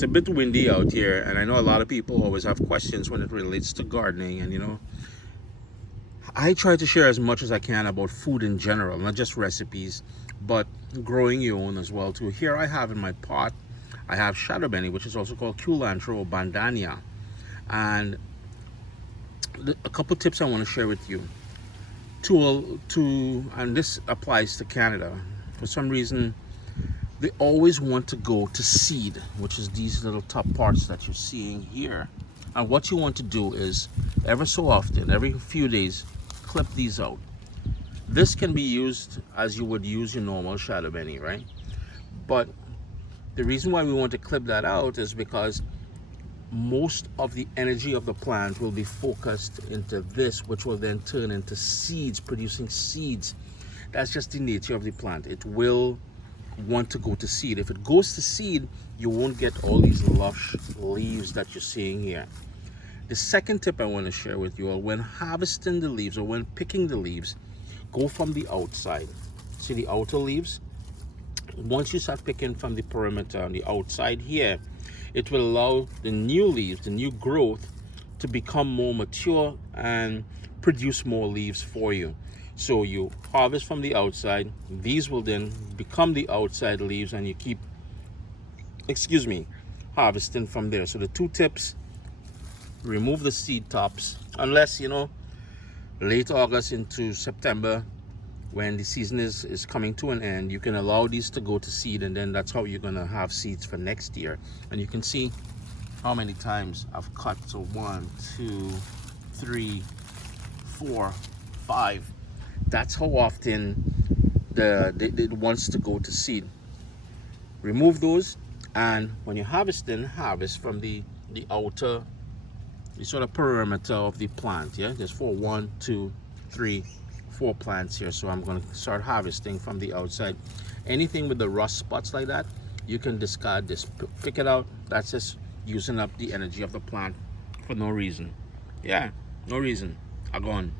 It's a bit windy out here, and I know a lot of people always have questions when it relates to gardening. And I try to share as much as I can about food in general, not just recipes, but growing your own as well too. Here I have in my pot, I have Chadon Beni, which is also called Culantro or Bandania. And a couple tips I want to share with you. And this applies to Canada. For some reason, they always want to go to seed, which is these little top parts that you're seeing here. And what you want to do is, ever so often, every few days, clip these out. This can be used as you would use your normal Chadon Beni, right? But the reason why we want to clip that out is because most of the energy of the plant will be focused into this, which will then turn into seeds, producing seeds. That's just the nature of the plant. It will want to go to seed. If it goes to seed, you won't get all these lush leaves that you're seeing here. The second tip I want to share with you all, when harvesting the leaves or when picking the leaves, go from the outside. See the outer leaves? Once you start picking from the perimeter on the outside here, it will allow the new leaves, the new growth, to become more mature and produce more leaves for you. So you harvest from the outside, these will then become the outside leaves, and you keep, harvesting from there. So the two tips: remove the seed tops, unless late August into September, when the season is coming to an end, you can allow these to go to seed, and then that's how you're gonna have seeds for next year. And you can see how many times I've cut. So 1, 2, 3, 4, 5. That's how often it wants to go to seed. Remove those, and when you're harvesting, harvest from the outer, the sort of perimeter of the plant. Yeah, there's 1, 2, 3, 4 plants here, so I'm going to start harvesting from the outside. Anything with the rust spots like that, you can discard this, pick it out. That's just using up the energy of the plant for no reason. Yeah, no reason. I'm gone.